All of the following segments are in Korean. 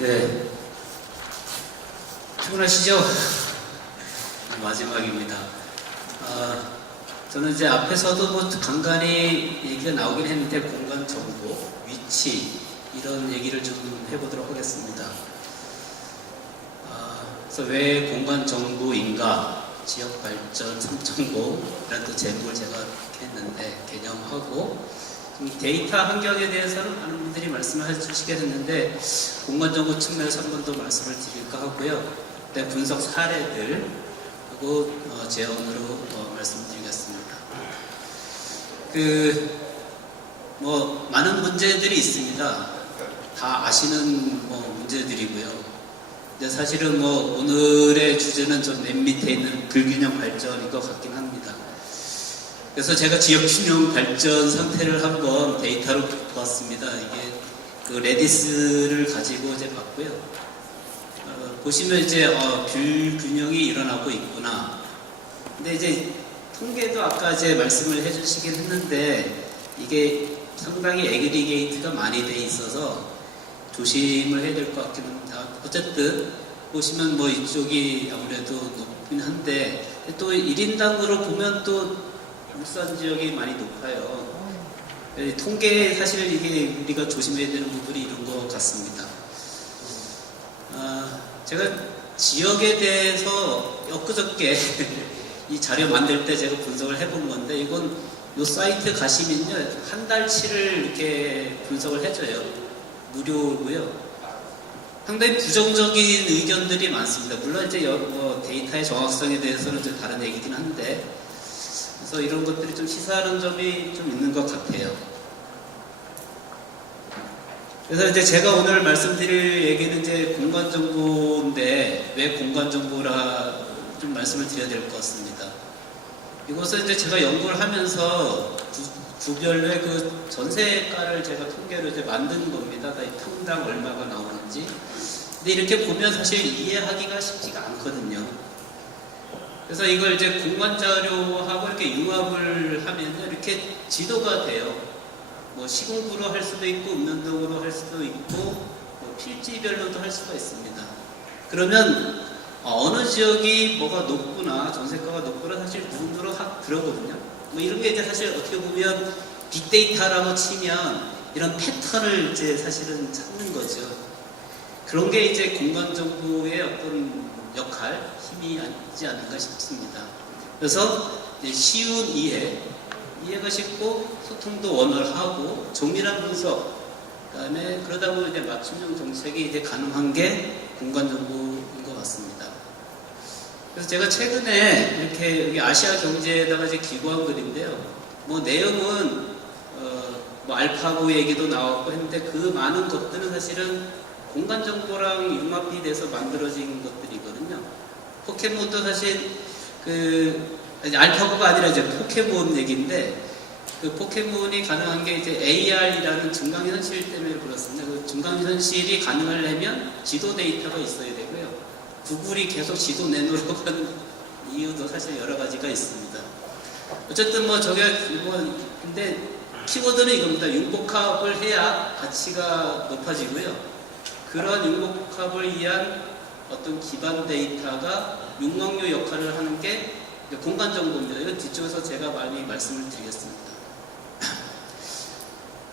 네, 피곤하시죠? 마지막입니다. 저는 이제 앞에서도 뭐 간간히 얘기가 나오긴 했는데 공간 정보, 위치 이런 얘기를 좀 해보도록 하겠습니다. 그래서 왜 공간 정보인가, 지역 발전 3.0이라는 또 제목을 제가 했는데 개념하고 데이터 환경에 대해서는 많은 분들이 말씀을 해주시겠는데 공간정보 측면에서 한 번 더 말씀을 드릴까 하고요. 그다음 분석 사례들 그리고 제언으로 말씀드리겠습니다. 많은 문제들이 있습니다. 다 아시는 문제들이고요. 근데 사실은 오늘의 주제는 좀 맨 밑에 있는 불균형 발전인 것 같긴 합니다. 그래서 제가 지역균형 발전 상태를 한번 데이터로 보았습니다. 이게 레디스를 가지고 이제 봤고요. 보시면 이제 불균형이 일어나고 있구나. 근데 이제 통계도 아까 이제 말씀을 해주시긴 했는데 이게 상당히 애그리게이트가 많이 돼 있어서 조심을 해야 될 것 같긴 합니다. 어쨌든 보시면 이쪽이 아무래도 높긴 한데 또 1인당으로 보면 또 울산 지역이 많이 높아요. 통계에 사실 이게 우리가 조심해야 되는 부분이 이런 것 같습니다. 제가 지역에 대해서 엊그저께 이 자료 만들 때 제가 분석을 해본 건데 이건 요 사이트 가시면요 한 달치를 이렇게 분석을 해줘요. 무료고요. 상당히 부정적인 의견들이 많습니다. 물론 이제 데이터의 정확성에 대해서는 좀 다른 얘기긴 한데 그래서 이런 것들이 좀 시사하는 점이 좀 있는 것 같아요. 그래서 이제 제가 오늘 말씀드릴 얘기는 이제 공간정보인데 왜 공간정보라 좀 말씀을 드려야 될 것 같습니다. 이것은 이제 제가 연구를 하면서 구별로의 그 전세가를 제가 통계로 이제 만든 겁니다. 평당 얼마가 나오는지. 근데 이렇게 보면 사실 이해하기가 쉽지가 않거든요. 그래서 이걸 이제 공간 자료하고 이렇게 융합을 하면 이렇게 지도가 돼요. 시공구로 할 수도 있고 읍면동으로 할 수도 있고 필지별로도 할 수가 있습니다. 그러면 어느 지역이 뭐가 높구나, 전세가가 높구나 사실 눈으로 확 들어거든요. 이런 게 이제 사실 어떻게 보면 빅데이터라고 치면 이런 패턴을 이제 사실은 찾는 거죠. 그런 게 이제 공간 정보의 어떤 역할, 힘이 있지 않을까 싶습니다. 그래서 쉬운 이해가 쉽고 소통도 원활하고 정밀한 분석, 그다음에 그러다 보면 이제 맞춤형 정책이 이제 가능한 게 공간 정보인 것 같습니다. 그래서 제가 최근에 이렇게 여기 아시아 경제에다가 이제 기고한 글인데요. 내용은 알파고 얘기도 나왔고 했는데 그 많은 것들은 사실은 공간 정보랑 융합이 돼서 만들어진 것들이거든요. 포켓몬도 사실 알파고가 아니라 이제 포켓몬 얘기인데 그 포켓몬이 가능한 게 이제 AR이라는 증강현실 때문에 그렇습니다. 그 증강현실이 가능하려면 지도 데이터가 있어야 되고요. 구글이 계속 지도 내놓으려고 하는 이유도 사실 여러 가지가 있습니다. 어쨌든 근데 키워드는 이겁니다. 융복합을 해야 가치가 높아지고요. 그런 융복합을 위한 어떤 기반 데이터가 융합류 역할을 하는 게 공간 정보입니다. 이건 뒤쪽에서 제가 많이 말씀을 드리겠습니다.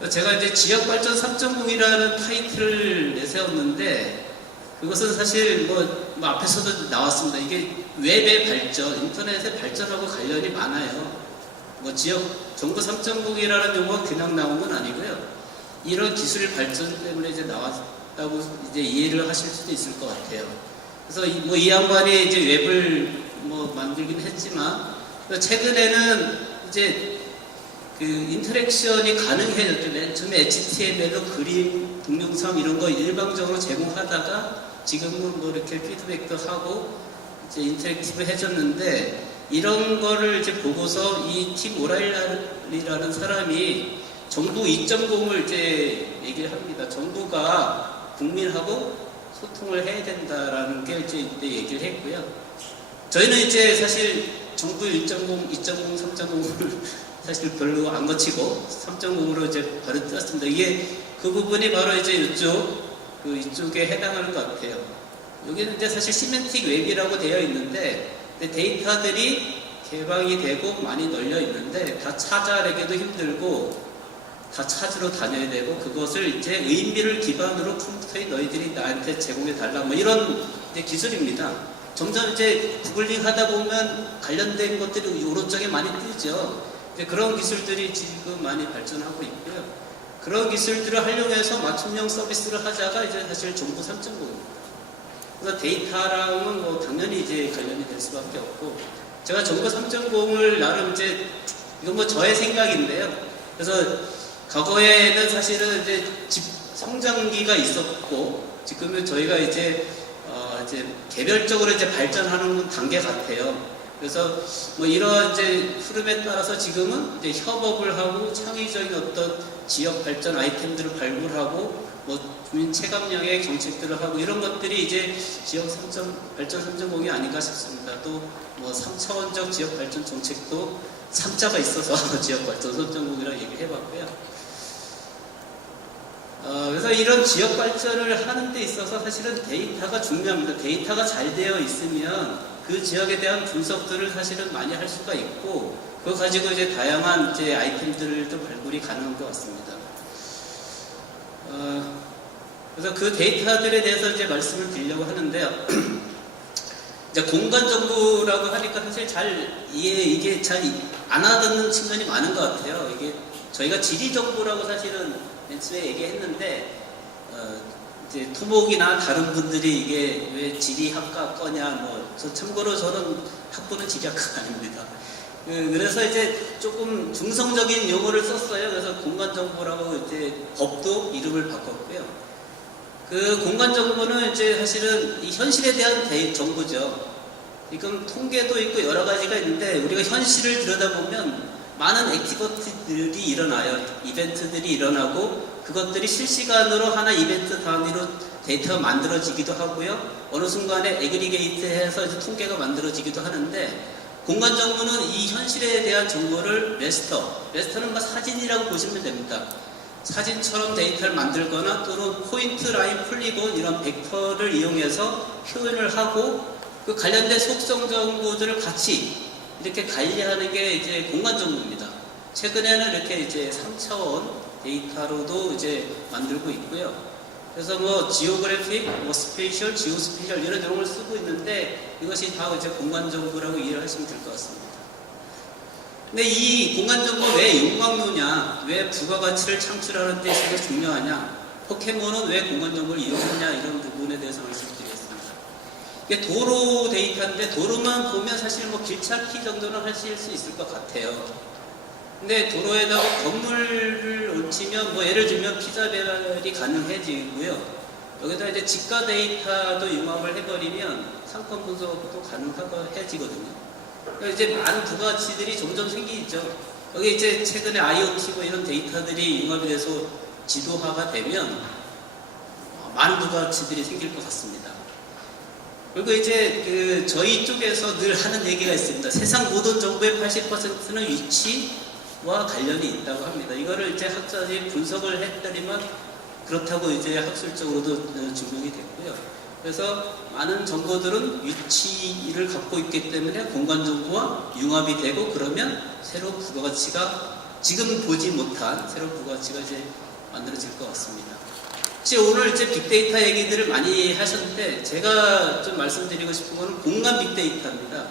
제가 이제 지역 발전 3.0이라는 타이틀을 내세웠는데 그것은 사실 앞에서도 나왔습니다. 이게 웹의 발전, 인터넷의 발전하고 관련이 많아요. 지역 정보 3.0이라는 용어가 그냥 나온 건 아니고요. 이런 기술 발전 때문에 이제 나왔다고 이제 이해를 하실 수도 있을 것 같아요. 그래서 이 양반이 이제 웹을 만들긴 했지만 최근에는 이제 그 인터랙션이 가능해졌죠. 맨 처음에 HTML로 그림, 동영상 이런 거 일방적으로 제공하다가 지금은 이렇게 피드백도 하고 이제 인터랙티브 해줬는데 이런 거를 이제 보고서 이 팀 오라일이라는 사람이 정부 2.0을 이제 얘기를 합니다. 정부가 국민하고 소통을 해야 된다라는 게 이제 얘기를 했고요. 저희는 이제 사실 정부 1.0, 2.0, 3.0을 사실 별로 안 거치고 3.0으로 이제 바로 떴습니다. 이게 그 부분이 바로 이제 이쪽 이쪽에 해당하는 것 같아요. 여기는 이제 사실 시멘틱 웹이라고 되어 있는데 데이터들이 개방이 되고 많이 널려 있는데 다 찾아내기도 힘들고 다 찾으러 다녀야 되고 그것을 이제 의미를 기반으로 컴퓨터에 너희들이 나한테 제공해 달라 뭐 이런 이제 기술입니다. 점점 이제 구글링 하다 보면 관련된 것들이 오른쪽에 많이 뜨죠. 이제 그런 기술들이 지금 많이 발전하고 있고요. 그런 기술들을 활용해서 맞춤형 서비스를 하자가 이제 사실 정부 3.0입니다. 그래서 데이터랑은 뭐 당연히 이제 관련이 될 수밖에 없고 제가 정부 3.0을 나름 이제 이건 뭐 저의 생각인데요. 그래서 과거에는 사실은 이제 집 성장기가 있었고 지금은 저희가 이제 개별적으로 이제 발전하는 단계 같아요. 그래서 뭐 이런 이제 흐름에 따라서 지금은 이제 협업을 하고 창의적인 어떤 지역 발전 아이템들을 발굴하고 뭐 주민 체감형의 정책들을 하고 이런 것들이 이제 지역 발전 3.0이 아닌가 싶습니다. 또 뭐 3차원적 지역 발전 정책도 3자가 있어서 지역 발전 3.0이라고 얘기를 해봤고요. 그래서 이런 지역 발전을 하는 데 있어서 사실은 데이터가 중요합니다. 데이터가 잘 되어 있으면 그 지역에 대한 분석들을 사실은 많이 할 수가 있고 그거 가지고 이제 다양한 이제 아이템들도 발굴이 가능한 것 같습니다. 그래서 그 데이터들에 대해서 이제 말씀을 드리려고 하는데요. 이제 공간 정보라고 하니까 사실 이게 잘 안 와닿는 측면이 많은 것 같아요. 이게 저희가 지리 정보라고 사실은 맨 처음에 얘기했는데 이제 토목이나 다른 분들이 이게 왜 지리학과 거냐 참고로 저는 학부는 지리학과가 아닙니다. 그래서 이제 조금 중성적인 용어를 썼어요. 그래서 공간 정보라고 이제 법도 이름을 바꿨고요. 그 공간 정보는 이제 사실은 이 현실에 대한 정보죠. 지금 통계도 있고 여러 가지가 있는데 우리가 현실을 들여다보면 많은 액티비티들이 일어나요. 이벤트들이 일어나고 그것들이 실시간으로 하나 이벤트 단위로 데이터가 만들어지기도 하고요. 어느 순간에 애그리게이트해서 이제 통계가 만들어지기도 하는데 공간 정보는 이 현실에 대한 정보를 레스터는 뭐 사진이라고 보시면 됩니다. 사진처럼 데이터를 만들거나 또는 포인트, 라인, 폴리곤 이런 벡터를 이용해서 표현을 하고 그 관련된 속성 정보들을 같이 이렇게 관리하는 게 이제 공간 정보입니다. 최근에는 이렇게 이제 3차원 데이터로도 이제 만들고 있고요. 그래서 뭐 지오그래픽, 스페이셜, 지오스페이셜 이런 내용을 쓰고 있는데 이것이 다 이제 공간 정보라고 이해를 하시면 될 것 같습니다. 근데 이 공간 정보 왜 용광로냐, 왜 부가가치를 창출하는 데 있어서 중요하냐, 포켓몬은 왜 공간 정보를 이용하냐 이런 부분에 대해서 말씀드리겠습니다. 이게 도로 데이터인데 도로만 보면 사실 뭐 길찾기 정도는 하실 수 있을 것 같아요. 근데 도로에다가 건물을 얹히면 뭐 예를 들면 피자 배달이 가능해지고요. 여기다 이제 지가 데이터도 융합을 해버리면 상권 분석도 가능해지거든요. 그러니까 이제 많은 부가가치들이 점점 생기죠. 여기 이제 최근에 IoT 뭐 이런 데이터들이 융합이 돼서 지도화가 되면 많은 부가가치들이 생길 것 같습니다. 그리고 이제 저희 쪽에서 늘 하는 얘기가 있습니다. 세상 모든 정보의 80%는 위치와 관련이 있다고 합니다. 이거를 이제 학자들이 분석을 했더니만 그렇다고 이제 학술적으로도 증명이 됐고요. 그래서 많은 정보들은 위치를 갖고 있기 때문에 공간 정보와 융합이 되고 그러면 새로운 부가가치가 지금 보지 못한 새로운 부가가치가 이제 만들어질 것 같습니다. 혹시 오늘 이제 빅데이터 얘기들을 많이 하셨는데 제가 좀 말씀드리고 싶은 거는 공간 빅데이터입니다.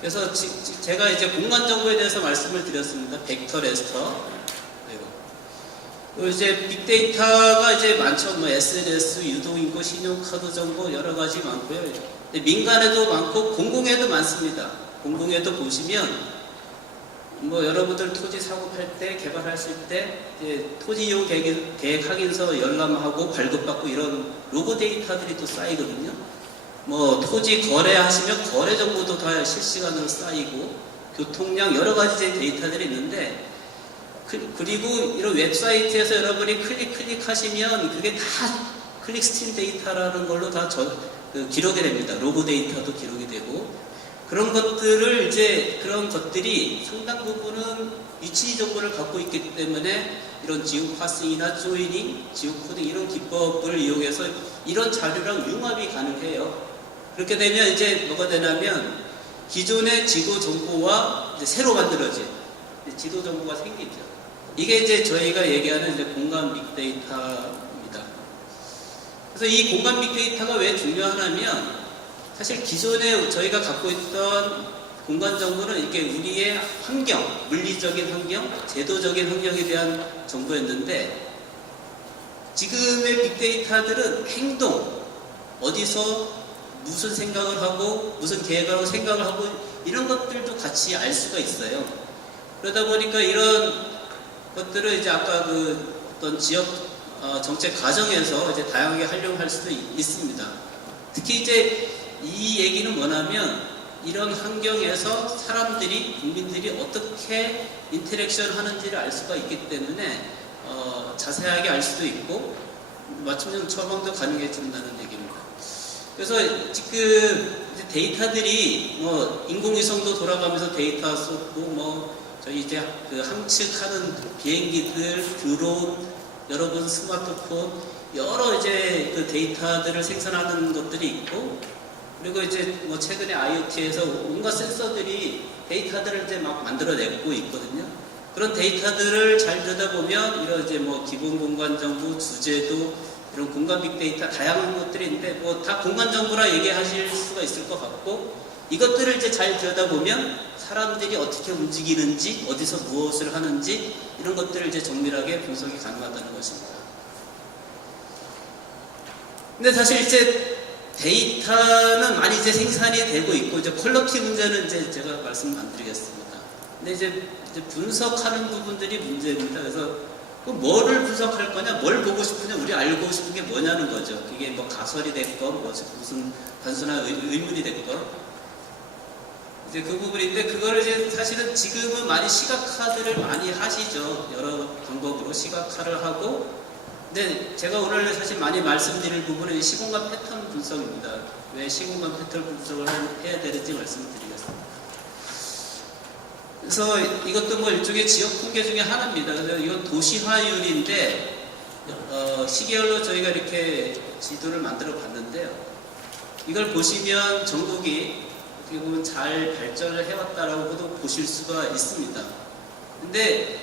그래서 제가 이제 공간 정보에 대해서 말씀을 드렸습니다. 벡터, 레스터. 그리고 이제 빅데이터가 이제 많죠. 뭐 SNS, 유동인구, 신용카드 정보 여러 가지 많고요. 근데 민간에도 많고 공공에도 많습니다. 공공에도 보시면 뭐 여러분들 토지 사고 팔 때 개발하실 때 이제 토지 이용 계획 확인서 열람하고 발급받고 이런 로고 데이터들이 또 쌓이거든요. 뭐 토지 거래하시면 거래 정보도 다 실시간으로 쌓이고 교통량 여러 가지 데이터들이 있는데 그리고 이런 웹사이트에서 여러분이 클릭하시면 그게 다 클릭스트림 데이터라는 걸로 다 기록이 됩니다. 로고 데이터도 기록이 되고 그런 것들이 상당 부분은 위치 정보를 갖고 있기 때문에 이런 지오 파싱이나 조이닝, 지오 코딩 이런 기법을 이용해서 이런 자료랑 융합이 가능해요. 그렇게 되면 이제 뭐가 되냐면 기존의 지도 정보와 이제 새로 만들어진 지도 정보가 생기죠. 이게 이제 저희가 얘기하는 이제 공간 빅데이터입니다. 그래서 이 공간 빅데이터가 왜 중요하냐면 사실 기존에 저희가 갖고 있던 공간 정보는 이렇게 우리의 환경, 물리적인 환경, 제도적인 환경에 대한 정보였는데 지금의 빅데이터들은 행동, 어디서 무슨 생각을 하고 무슨 계획을 하고 생각을 하고 이런 것들도 같이 알 수가 있어요. 그러다 보니까 이런 것들을 이제 아까 그 어떤 지역 정책 과정에서 이제 다양하게 활용할 수도 있습니다. 특히 이제 이 얘기는 뭐냐면 이런 환경에서 사람들이, 국민들이 어떻게 인터랙션 하는지를 알 수가 있기 때문에 자세하게 알 수도 있고 맞춤형 처방도 가능해진다는 얘기입니다. 그래서 지금 데이터들이 뭐 인공위성도 돌아가면서 데이터 쏟고 뭐 저희 이제 그 함측하는 비행기들, 드론, 여러분 스마트폰 여러 이제 그 데이터들을 생산하는 것들이 있고 그리고 이제 뭐 최근에 IoT에서 온갖 센서들이 데이터들을 이제 막 만들어내고 있거든요. 그런 데이터들을 잘 들여다보면 이런 이제 뭐 기본 공간 정보, 주제도 이런 공간 빅데이터 다양한 것들이 있는데 뭐 다 공간 정보라 얘기하실 수가 있을 것 같고 이것들을 이제 잘 들여다보면 사람들이 어떻게 움직이는지 어디서 무엇을 하는지 이런 것들을 이제 정밀하게 분석이 가능하다는 것입니다. 근데 사실 이제 데이터는 많이 이제 생산이 되고 있고 이제 퀄리티 문제는 이제 제가 말씀 안 드리겠습니다. 근데 이제 분석하는 부분들이 문제입니다. 그래서 뭐를 분석할 거냐, 뭘 보고 싶으냐, 우리 알고 싶은 게 뭐냐는 거죠. 이게 뭐 가설이 됐건, 무슨 단순한 의문이 됐건. 이제 그 부분인데, 그거를 이제 사실은 지금은 많이 시각화들을 많이 하시죠. 여러 방법으로 시각화를 하고. 근데 제가 오늘 사실 많이 말씀드릴 부분은 시공간 패턴 분석입니다. 왜 시공간 패턴 분석을 해야 되는지 말씀을 드리겠습니다. 그래서 이것도 뭐 일종의 지역 통계 중에 하나입니다. 그래서 이건 도시화율인데 시계열로 저희가 이렇게 지도를 만들어 봤는데요. 이걸 보시면 전국이 어떻게 보면 잘 발전을 해왔다라고도 보실 수가 있습니다. 근데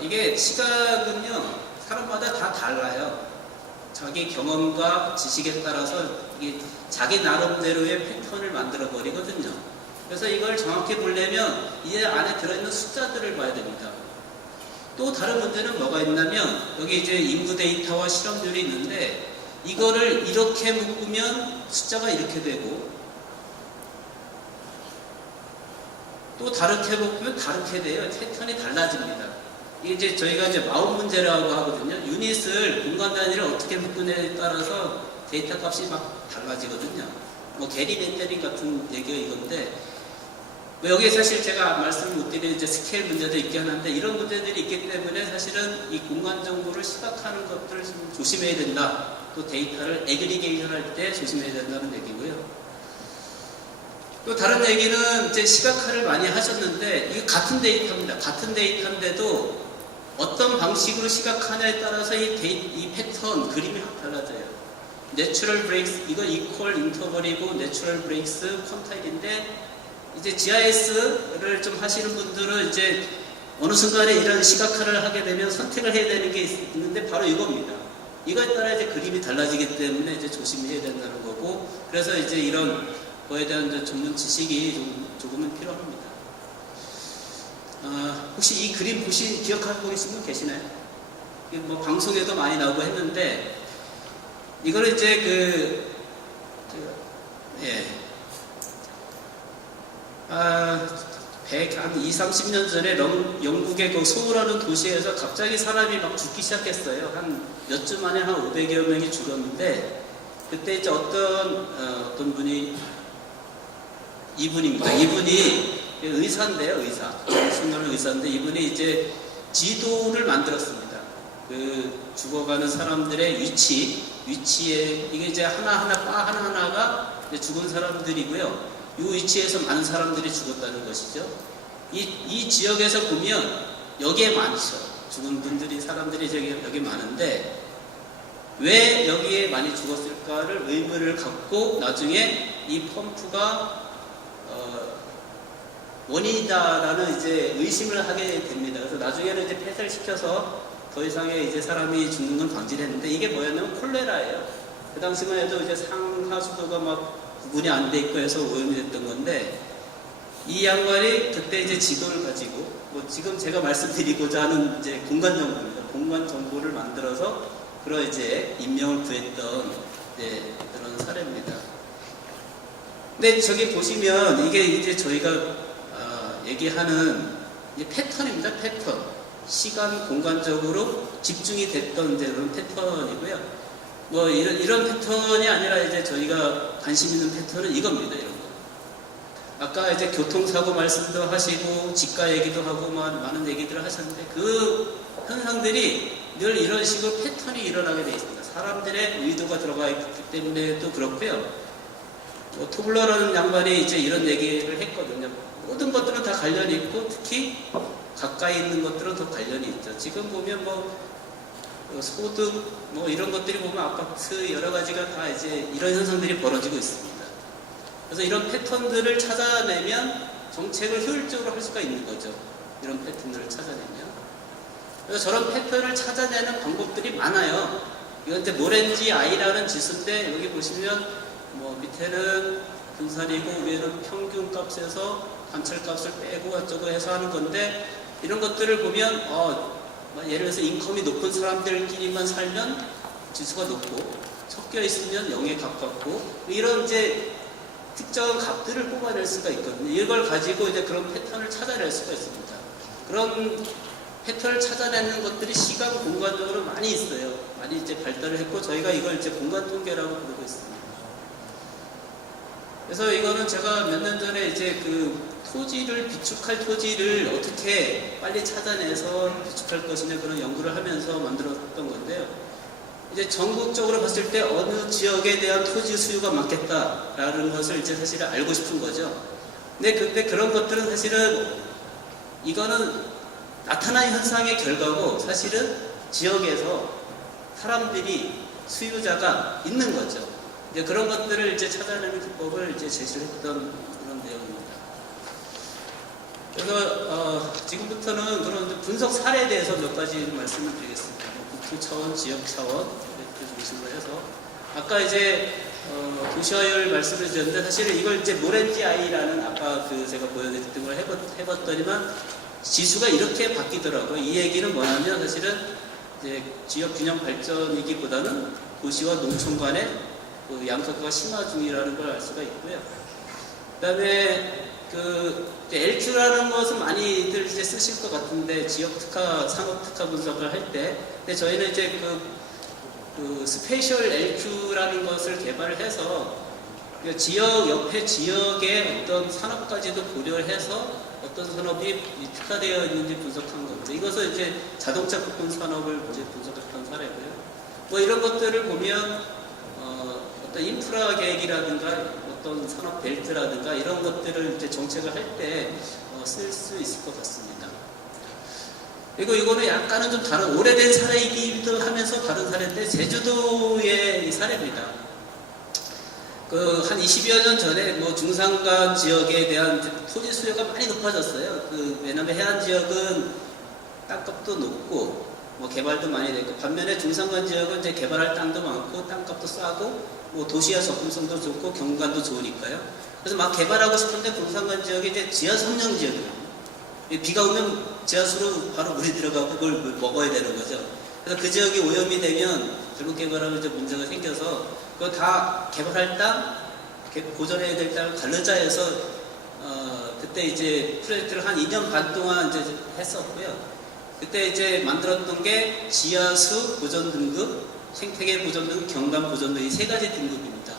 이게 시각은요 사람마다 다 달라요. 자기 경험과 지식에 따라서 이게 자기 나름대로의 패턴을 만들어 버리거든요. 그래서 이걸 정확히 보려면 이 안에 들어있는 숫자들을 봐야 됩니다. 또 다른 문제는 뭐가 있냐면 여기 이제 인구 데이터와 실업률이 있는데 이거를 이렇게 묶으면 숫자가 이렇게 되고 또 다르게 묶으면 다르게 돼요. 패턴이 달라집니다. 이게 이제 저희가 이제 마운 문제라고 하거든요. 유닛을 공간 단위를 어떻게 묶느냐에 따라서 데이터 값이 막 달라지거든요. 뭐 게리 벤저링 같은 얘기가 이건데 여기에 사실 제가 말씀 못 드리는 이제 스케일 문제도 있긴 하는데 이런 문제들이 있기 때문에 사실은 이 공간 정보를 시각화하는 것들을 좀 조심해야 된다. 또 데이터를 애그리게이션 할 때 조심해야 된다는 얘기고요. 또 다른 얘기는 이제 시각화를 많이 하셨는데 이게 같은 데이터입니다. 같은 데이터인데도 어떤 방식으로 시각화냐에 따라서 이 패턴, 그림이 확 달라져요. 내추럴 브레이크스, 이거 이퀄 인터벌이고 내추럴 브레이크스 퀀타일인데 이제 GIS를 좀 하시는 분들은 이제 어느 순간에 이런 시각화를 하게 되면 선택을 해야 되는 게 있는데 바로 이겁니다. 이거에 따라 이제 그림이 달라지기 때문에 이제 조심해야 된다는 거고 그래서 이제 이런 거에 대한 이제 전문 지식이 조금은 필요합니다. 혹시 이 그림 기억하고 계신 분 계시나요? 뭐 방송에도 많이 나오고 했는데 이거를 이제 한 20, 30년 전에 영국의 그 소울하는 도시에서 갑자기 사람이 막 죽기 시작했어요. 한 몇 주 만에 한 500여 명이 죽었는데 그때 이제 어떤 분이 이분입니다. 이분이 의사인데요, 순간은 의사인데 이분이 이제 지도를 만들었습니다. 그 죽어가는 사람들의 위치에 이게 이제 바 하나하나가 죽은 사람들이고요. 이 위치에서 많은 사람들이 죽었다는 것이죠. 이 지역에서 보면 여기에 많죠. 죽은 분들이 사람들이 여기 많은데 왜 여기에 많이 죽었을까를 의문을 갖고 나중에 이 펌프가 원인이다라는 이제 의심을 하게 됩니다. 그래서 나중에는 이제 폐쇄를 시켜서 더 이상의 이제 사람이 죽는 건 방지를 했는데 이게 뭐였냐면 콜레라예요. 그 당시만 해도 이제 상하수도가 막 구분이 안 돼 있고 해서 오염이 됐던 건데 이 양반이 그때 이제 지도를 가지고 뭐 지금 제가 말씀드리고자 하는 이제 공간 정보입니다. 공간 정보를 만들어서 그런 이제 인명을 구했던 그런 사례입니다. 근데 저기 보시면 이게 이제 저희가 얘기하는 이제 패턴입니다. 패턴. 시간, 공간적으로 집중이 됐던 이제 그런 패턴이고요. 뭐 이런 패턴이 아니라 이제 저희가 관심 있는 패턴은 이겁니다. 이런 거. 아까 이제 교통사고 말씀도 하시고 직가 얘기도 하고 많은 얘기들을 하셨는데 그 현상들이 늘 이런 식으로 패턴이 일어나게 되어 있습니다. 사람들의 의도가 들어가 있기 때문에도 그렇고요. 토블러라는 양반이 이제 이런 얘기를 했거든요. 모든 것들은 다 관련이 있고 특히 가까이 있는 것들은 더 관련이 있죠. 지금 보면 뭐 소득 뭐 이런 것들이 보면 아파트 여러 가지가 다 이제 이런 현상들이 벌어지고 있습니다. 그래서 이런 패턴들을 찾아내면 정책을 효율적으로 할 수가 있는 거죠. 이런 패턴들을 찾아내면. 그래서 저런 패턴을 찾아내는 방법들이 많아요. 이건 이제 모렌지 아이라는 지수인데 여기 보시면 뭐 밑에는 분산이고 위에는 평균 값에서 관찰 값을 빼고 어쩌고 해서 하는 건데 이런 것들을 보면 예를 들어서 인컴이 높은 사람들끼리만 살면 지수가 높고 섞여 있으면 0에 가깝고 이런 이제 특정한 값들을 뽑아낼 수가 있거든요. 이걸 가지고 이제 그런 패턴을 찾아낼 수가 있습니다. 그런 패턴을 찾아내는 것들이 시간, 공간적으로 많이 있어요. 많이 이제 발달을 했고 저희가 이걸 이제 공간 통계라고 부르고 있습니다. 그래서 이거는 제가 몇 년 전에 이제 그 비축할 토지를 어떻게 빨리 찾아내서 비축할 것이냐 그런 연구를 하면서 만들었던 건데요. 이제 전국적으로 봤을 때 어느 지역에 대한 토지 수요가 많겠다라는 것을 이제 사실은 알고 싶은 거죠. 근데 그런 것들은 사실은 이거는 나타난 현상의 결과고 사실은 지역에서 사람들이 수요자가 있는 거죠. 이제 그런 것들을 이제 찾아내는 기법을 이제 제시를 했던 그런 내용입니다. 그래서 지금부터는 그런 분석 사례에 대해서 몇 가지 말씀을 드리겠습니다. 국토 차원, 지역 차원 이렇게 중심으로 해서 아까 이제 도시화율 말씀을 드렸는데 사실은 이걸 이제 모렌지 아이라는 아까 그 제가 보여드렸던 걸 해봤더니만 지수가 이렇게 바뀌더라고요. 이 얘기는 뭐냐면 사실은 이제 지역 균형 발전이기보다는 도시와 농촌 간의 그 양극화가 심화 중이라는 걸 알 수가 있고요. 그 다음에 LQ라는 것은 많이들 이제 쓰실 것 같은데 지역 특화, 산업 특화 분석을 할 때, 근데 저희는 이제 그 스페셜 LQ라는 것을 개발을 해서 지역 옆에 지역의 어떤 산업까지도 고려를 해서 어떤 산업이 특화되어 있는지 분석한 겁니다. 이것은 이제 자동차 부품 산업을 이제 분석했던 사례고요. 뭐 이런 것들을 보면 어떤 인프라 계획이라든가 어떤 산업 벨트라든가 이런 것들을 이제 정책을 할 때 쓸 수 있을 것 같습니다. 그리고 이거는 약간은 좀 다른 오래된 사례이기도 하면서 다른 사례인데 제주도의 사례입니다. 한 20여 년 전에 뭐 중산간 지역에 대한 토지 수요가 많이 높아졌어요. 왜냐면 해안 지역은 땅값도 높고 뭐 개발도 많이 됐고 반면에 중산간 지역은 이제 개발할 땅도 많고 땅값도 싸고 뭐 도시와 접근성도 좋고 경관도 좋으니까요. 그래서 막 개발하고 싶은데 중산간 지역이 이제 지하 선형 지역이에요. 비가 오면 지하수로 바로 물이 들어가고 그걸 먹어야 되는 거죠. 그래서 그 지역이 오염이 되면 잘못 개발하면 이제 문제가 생겨서 그거 다 개발할 땅, 보존해야 될 땅을 가르자 해서 그때 이제 프로젝트를 한 2년 반 동안 이제 했었고요. 그때 이제 만들었던 게 지하수 보존 등급, 생태계 보존 등급, 경관 보존 등급 이 세 가지 등급입니다.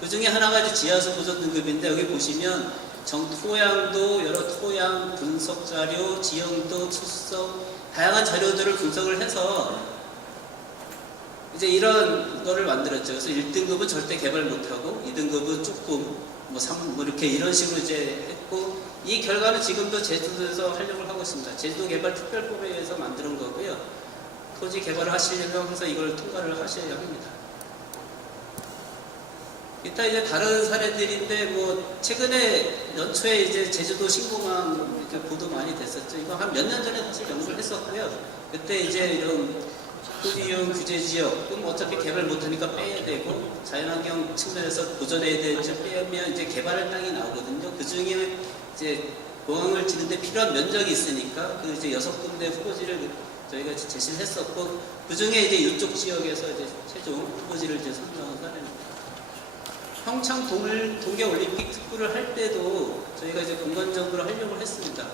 그 중에 하나가 이제 지하수 보존 등급인데 여기 보시면 토양도 여러 토양 분석 자료, 지형도, 수성 다양한 자료들을 분석을 해서 이제 이런 거를 만들었죠. 그래서 1등급은 절대 개발 못하고 2등급은 조금 뭐 이렇게 이런 식으로 이제 했고 했고, 이 결과는 지금도 제주도에서 활용을 하고 있습니다. 제주도 개발 특별법에 의해서 만드는 거고요. 토지 개발을 하시려면 항상 이걸 통과를 하셔야 합니다. 이따 이제 다른 사례들인데, 뭐 최근에 연초에 이제 제주도 신공항 이렇게 보도 많이 됐었죠. 이거 한 몇 년 전에 사실 연구를 했었고요. 그때 이제 이런 토지 이용 규제 지역, 그럼 어차피 개발 못하니까 빼야 되고, 자연환경 측면에서 보존해야 되는지 빼면 이제 개발할 땅이 나오거든요. 그 중에 이제 공항을 짓는데 필요한 면적이 있으니까 그 이제 6군데 후보지를 저희가 제시를 했었고, 그 중에 이제 이쪽 지역에서 이제 최종 후보지를 이제 선정한 사례입니다. 평창 동계올림픽 특구를 할 때도 저희가 이제 공간적으로 활용을 했습니다.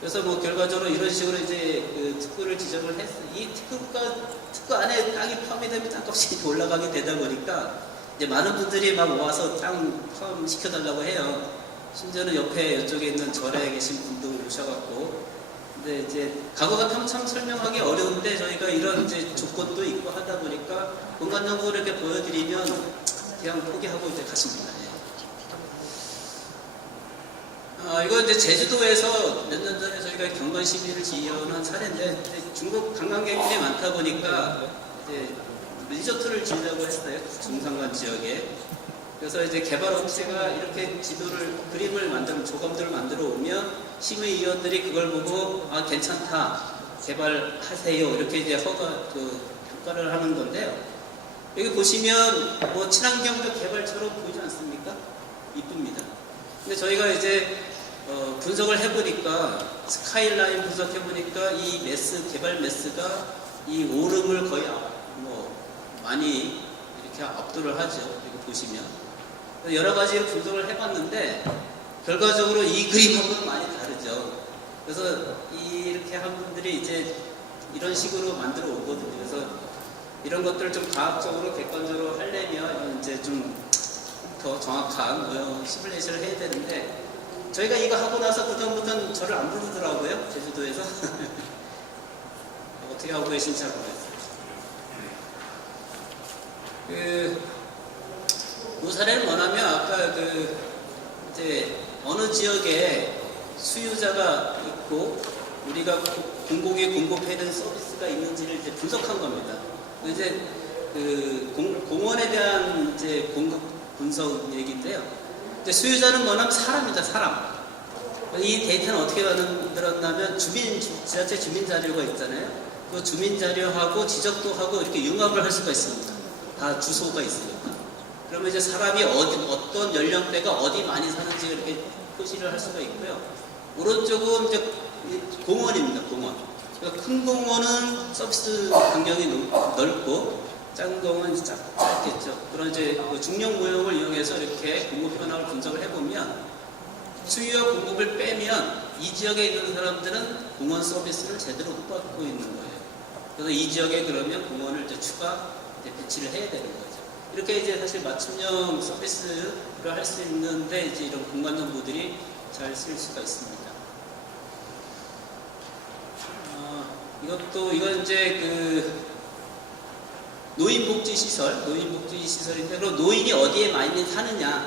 그래서 뭐 결과적으로 이런 식으로 이제 그 특구를 지정을 했어요. 이 특구 안에 땅이 포함이 되면 땅값이 올라가게 되다 보니까 이제 많은 분들이 막 와서 땅 포함시켜달라고 해요. 심지어는 옆에 이쪽에 있는 절에 계신 분도 오셔갖고. 근데 이제 과거가 평창 설명하기 어려운데 저희가 이런 이제 조건도 있고 하다 보니까 공간정보를 이렇게 보여드리면 그냥 포기하고 이제 가십니다. 이거 이제 제주도에서 몇 년 전에 저희가 경건 시비를 지어놓은 사례인데, 중국 관광객들이 많다 보니까 이제 리조트를 지으려고 했어요. 중산간 지역에. 그래서 이제 개발업체가 이렇게 그림을 만들면, 조감들을 만들어 오면 시민위원들이 그걸 보고, 아, 괜찮다, 개발하세요, 이렇게 이제 평가를 하는 건데요. 여기 보시면 뭐 친환경적 개발처럼 보이지 않습니까? 이쁩니다. 근데 저희가 이제 분석을 해보니까, 스카이라인 분석해보니까 이 개발 매스가 이 오름을 거의 많이 이렇게 압도를 하죠. 여기 보시면. 여러 가지 분석을 해봤는데, 결과적으로 이 그림하고는 많이 다르죠. 그래서 이렇게 한 분들이 이제 이런 식으로 만들어 오거든요. 그래서 이런 것들을 좀 과학적으로, 객관적으로 하려면 이제 좀 더 정확한 모형 시뮬레이션을 해야 되는데, 저희가 이거 하고 나서 그다음부터는 저를 안 부르더라고요. 제주도에서. 어떻게 하고 계신지 잘 모르겠어요. 이 사례는 뭐냐면, 아까 이제 어느 지역에 수요자가 있고 우리가 공공에 공급해야 되는 서비스가 있는지를 이제 분석한 겁니다. 이제 공원에 대한 이제 공급 분석 얘기인데요. 이제 수요자는 뭐냐면 사람입니다. 사람. 이 데이터는 어떻게 만들었냐면, 지자체 주민 자료가 있잖아요. 그 주민 자료하고 지적도 하고 이렇게 융합을 할 수가 있습니다. 다 주소가 있으니까. 그러면 이제 사람이 어떤 연령대가 어디 많이 사는지 이렇게 표시를 할 수가 있고요. 오른쪽은 이제 공원입니다. 공원. 그러니까 큰 공원은 서비스 반경이 넓고, 작은 공원은 짧겠죠. 그런 이제 중력 모형을 이용해서 이렇게 공급 현황을 분석을 해보면, 수요와 공급을 빼면 이 지역에 있는 사람들은 공원 서비스를 제대로 못 받고 있는 거예요. 그래서 이 지역에 그러면 공원을 이제 추가 배치를 해야 되는 거죠. 이렇게 이제 사실 맞춤형 서비스를 할 수 있는데, 이제 이런 공간 정보들이 잘 쓸 수가 있습니다. 이건 이제 노인복지시설인데, 그럼 노인이 어디에 많이 사느냐를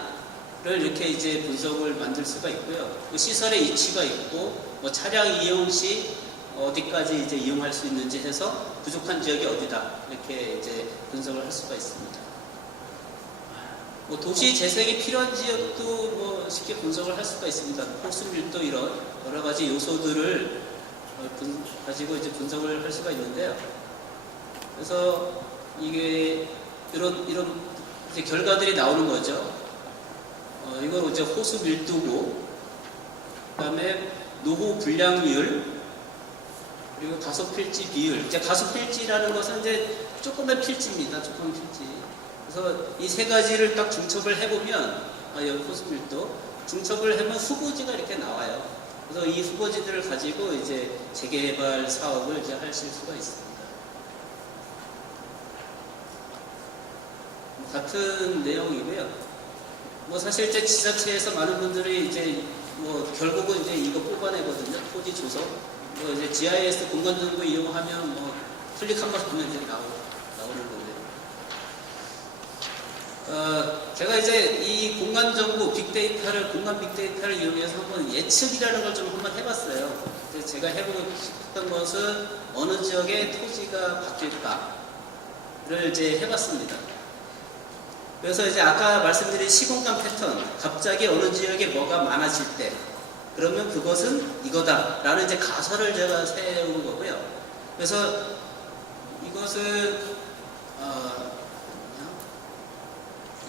이렇게 이제 분석을 만들 수가 있고요. 그 시설의 위치가 있고, 뭐 차량 이용 시 어디까지 이제 이용할 수 있는지 해서 부족한 지역이 어디다, 이렇게 이제 분석을 할 수가 있습니다. 뭐 도시 재생이 필요한 지역도 뭐 쉽게 분석을 할 수가 있습니다. 호수 밀도, 이런 여러 가지 요소들을 가지고 이제 분석을 할 수가 있는데요. 그래서 이게 이런 이제 결과들이 나오는 거죠. 이건 이제 호수 밀도고, 그다음에 노후 분량률, 그리고 가속 필지 비율. 이제 가속 필지라는 것은 이제 조금의 필지입니다. 조금의 필지. 그래서 이 세 가지를 딱 중첩을 해보면, 여기 호수 밀도 중첩을 하면 후보지가 이렇게 나와요. 그래서 이 후보지들을 가지고 이제 재개발 사업을 이제 하실 수가 있습니다. 같은 내용이고요. 뭐 사실 이제 지자체에서 많은 분들이 이제 뭐 결국은 이제 이거 뽑아내거든요. 토지 조성. 뭐 이제 GIS 공간 정보 이용하면 뭐 클릭 한 번 하면 이제 나오는 건데. 제가 이제 이 공간 정보 빅데이터를 공간 빅데이터를 이용해서 한번 예측이라는 걸 좀 한번 해봤어요. 이제 제가 해보고 싶었던 것은 어느 지역에 토지가 바뀔까를 이제 해봤습니다. 그래서 이제 아까 말씀드린 시공간 패턴, 갑자기 어느 지역에 뭐가 많아질 때, 그러면 그것은 이거다라는 이제 가설을 제가 세운 거고요. 그래서 이것은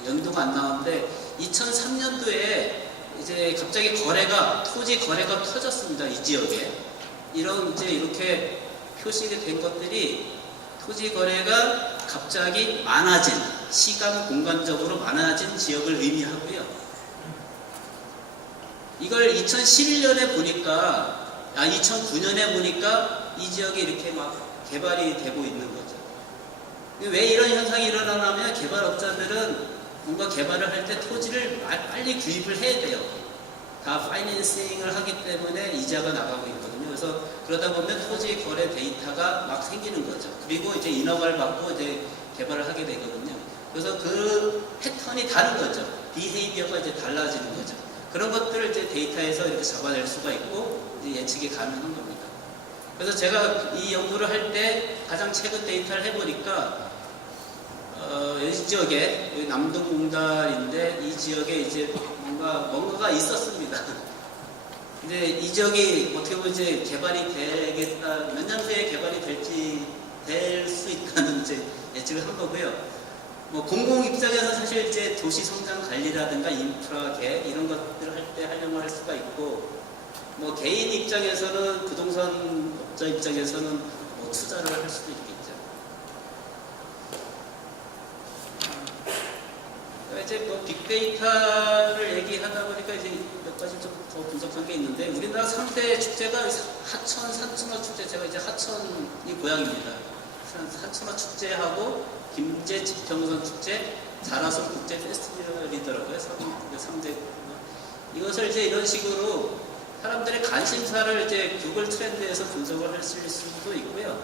연도가 안 나오는데 2003년도에 이제 갑자기 토지 거래가 터졌습니다. 이 지역에. 이제 이렇게 표시가 된 것들이 토지 거래가 갑자기 많아진, 시간 공간적으로 많아진 지역을 의미하고요. 이걸 2011년에 보니까, 2009년에 보니까 이 지역이 이렇게 막 개발이 되고 있는 거죠. 왜 이런 현상이 일어나냐면 개발업자들은 뭔가 개발을 할 때 토지를 빨리 구입을 해야 돼요. 다 파이낸싱을 하기 때문에 이자가 나가고 있거든요. 그래서 그러다 보면 토지 거래 데이터가 막 생기는 거죠. 그리고 이제 인허가를 받고 이제 개발을 하게 되거든요. 그래서 그 패턴이 다른 거죠. 비헤이비어가 이제 달라지는 거죠. 그런 것들을 이제 데이터에서 이렇게 잡아낼 수가 있고 이제 예측이 가능한 겁니다. 그래서 제가 이 연구를 할 때 가장 최근 데이터를 해보니까 이 지역에 남동공달인데 이 지역에 이제 뭔가가 있었습니다. 근데 이 지역이 어떻게 보면 이제 개발이 되겠다, 몇 년 후에 개발이 될 수 있다는 이제 예측을 한 거고요. 뭐 공공 입장에서 사실 이제 도시 성장 관리라든가 인프라 계 이런 것들을 할 때 활용을 할 수가 있고, 뭐 개인 입장에서는 부동산 업자 입장에서는 뭐 투자를 할 수도 있겠죠. 이제 뭐 빅데이터를 얘기하다 보니까 이제 몇 가지 좀 더 분석한 게 있는데, 우리나라 3대 축제가 하천, 산천어 축제, 제가 이제 하천이 고향입니다. 산천어 축제하고 김제 지평선 축제, 자라섬 국제 페스티벌이더라고요. 3대. 이것을 이제 이런 식으로 사람들의 관심사를 이제 구글 트렌드에서 분석을 할 수도 있고요.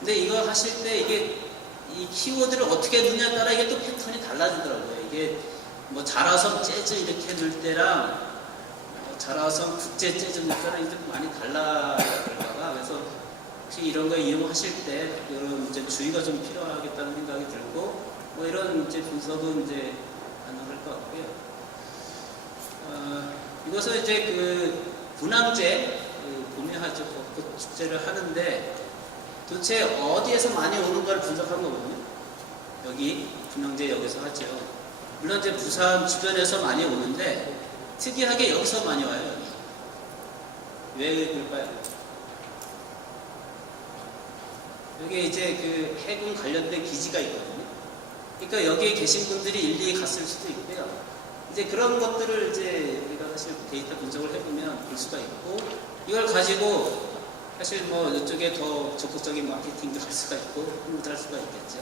근데 이거 하실 때 이 키워드를 어떻게 넣느냐에 따라 이게 또 패턴이 달라지더라고요. 이게 뭐 자라섬 재즈 이렇게 넣을 때랑 자라섬 국제 재즈 넣을 때랑 좀 많이 달라질까봐, 그래서 혹시 이런 거 이용하실 때 이런 이제 주의가 좀 필요하겠다는 생각이 들고, 뭐 이런 이제 분석은 이제 가능할 것 같고요. 이것은 이제 그 분황제, 봄에하죠 벚꽃 축제를 하는데 도대체 어디에서 많이 오는가를 분석한 거거든요. 여기 분황제 여기서 하죠. 물론 이제 부산 주변에서 많이 오는데 특이하게 여기서 많이 와요. 여기. 왜 그럴까요? 여기 이제 그 해군 관련된 기지가 있거든요. 그러니까 여기에 계신 분들이 일일이 갔을 수도 있고요. 이제 그런 것들을 이제 우리가 사실 데이터 분석을 해보면 볼 수가 있고, 이걸 가지고 사실 뭐 이쪽에 더 적극적인 마케팅도 할 수가 있고 홍보도 할 수가 있겠죠.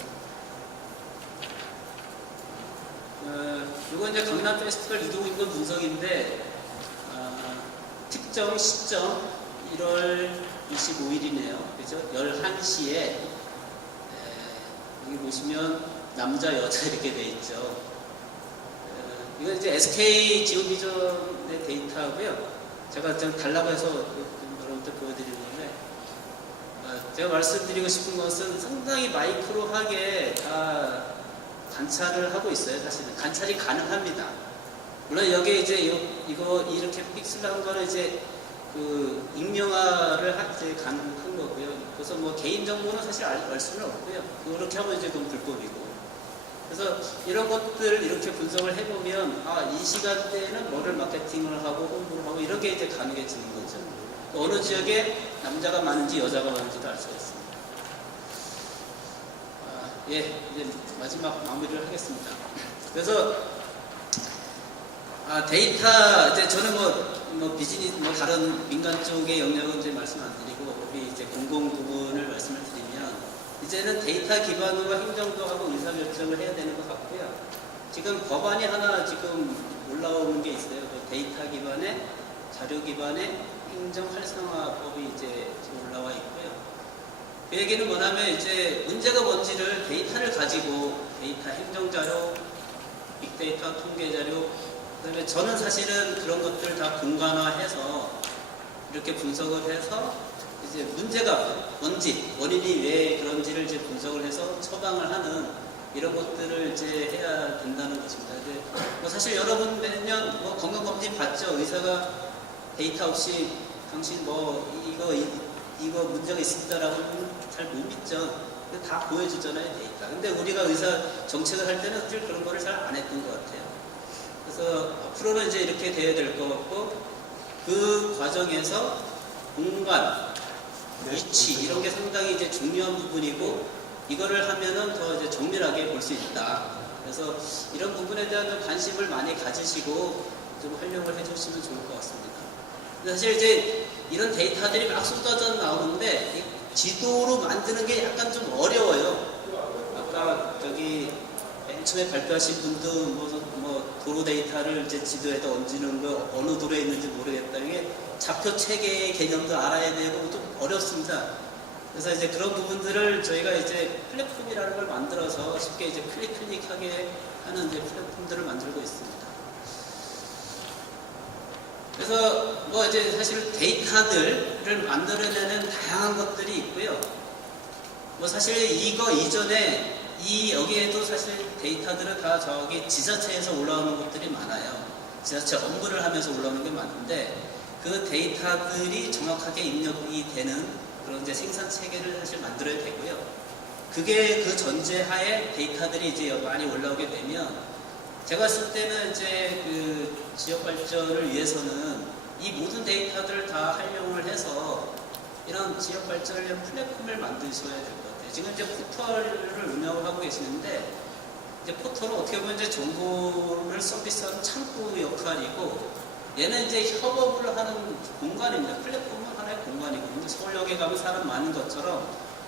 이건 이제 강남 페스티벌 유동인구 분석인데, 특정 시점 1월 25일이네요. 그죠? 11시에 여기 보시면 남자 여자 이렇게 돼 있죠. 이건 이제 SK 지오비전의 데이터고요. 제가 좀 달라고 해서 여러분들 보여드리는 건데, 제가 말씀드리고 싶은 것은 상당히 마이크로하게 다 관찰을 하고 있어요. 사실은 관찰이 가능합니다. 물론 여기에 이제 이거 이렇게 픽셀한 거는 이제 그 익명화를 할 때 가능한 거고요. 그래서 뭐 개인 정보는 사실 알 수는 없고요. 그렇게 하면 이제 그건 불법이고. 그래서 이런 것들을 이렇게 분석을 해보면, 이 시간대에는 뭐를 마케팅을 하고 홍보를 하고 이런 게 이제 가능해지는 거죠. 어느 지역에 남자가 많은지 여자가 많은지도 알 수가 있습니다. 이제 마지막 마무리를 하겠습니다. 그래서 데이터, 이제 저는 뭐 비즈니스, 뭐 다른 민간 쪽의 영역은 이제 말씀 안 드리고, 우리 이제 공공 부분을 말씀을 드리면, 이제는 데이터 기반으로 행정도 하고 의사결정을 해야 되는 것 같고요. 지금 법안이 하나 지금 올라오는 게 있어요. 그 데이터 기반의, 자료 기반의 행정 활성화법이 이제 지금 올라와 있고요. 그 얘기는 뭐냐면 이제 문제가 뭔지를 데이터를 가지고 데이터 행정자료, 빅데이터, 통계 자료, 그다음에 저는 사실은 그런 것들 다 공간화해서 이렇게 분석을 해서 이제 문제가 뭔지, 원인이 왜 그런지를 이제 분석을 해서 처방을 하는 이런 것들을 이제 해야 된다는 것입니다. 뭐 사실 여러분 매년 뭐 건강검진 받죠. 의사가 데이터 없이 당신 뭐 이거 문제가 있습니다라고는 잘 못 믿죠. 다 보여주잖아요, 데이터. 근데 우리가 의사 정책을 할 때는 사실 그런 거를 잘 안 했던 것 같아요. 그래서 앞으로는 이제 이렇게 돼야 될 것 같고, 그 과정에서 공간, 위치 이런 게 상당히 이제 중요한 부분이고, 이거를 하면은 더 이제 정밀하게 볼 수 있다. 그래서 이런 부분에 대한 관심을 많이 가지시고 좀 활용을 해주시면 좋을 것 같습니다. 사실 이제 이런 데이터들이 막 쏟아져 나오는데 지도로 만드는 게 약간 좀 어려워요. 아까 저기 맨 처음에 발표하신 분도 뭐 도로 데이터를 이제 지도에다 얹는 거 어느 도로에 있는지 모르겠다. 이게 좌표 체계의 개념도 알아야 되고 좀 어렵습니다. 그래서 이제 그런 부분들을 저희가 이제 플랫폼이라는 걸 만들어서 쉽게 이제 클릭하게 하는 이제 플랫폼들을 만들고 있습니다. 그래서 뭐 이제 사실 데이터들을 만들어내는 다양한 것들이 있고요. 뭐 사실 이거 이전에 여기에도 사실 데이터들은 다 저기 지자체에서 올라오는 것들이 많아요. 지자체 업무를 하면서 올라오는 게 많은데 그 데이터들이 정확하게 입력이 되는 그런 이제 생산 체계를 사실 만들어야 되고요. 그게 그 전제하에 데이터들이 이제 많이 올라오게 되면 제가 봤을 때는 이제 그 지역 발전을 위해서는 이 모든 데이터들을 다 활용을 해서 이런 지역 발전을 위한 플랫폼을 만드셔야 될 것 같아요. 지금 이제 포털을 운영을 하고 계시는데 이제 포털은 어떻게 보면 이제 정보를 서비스하는 창구 역할이고 얘는 이제 협업을 하는 공간입니다. 플랫폼은 하나의 공간이고 서울역에 가면 사람 많은 것처럼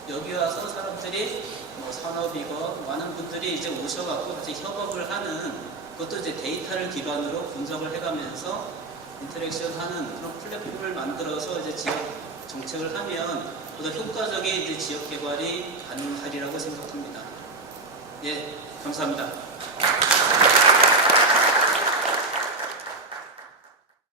여기 와서 사람들이 뭐 산업이고 많은 분들이 이제 오셔갖고 같이 협업을 하는 그것도 이제 데이터를 기반으로 분석을 해가면서 인터랙션 하는 그런 플랫폼을 만들어서 이제 지역 정책을 하면 보다 효과적인 이제 지역 개발이 가능하리라고 생각합니다. 예, 감사합니다.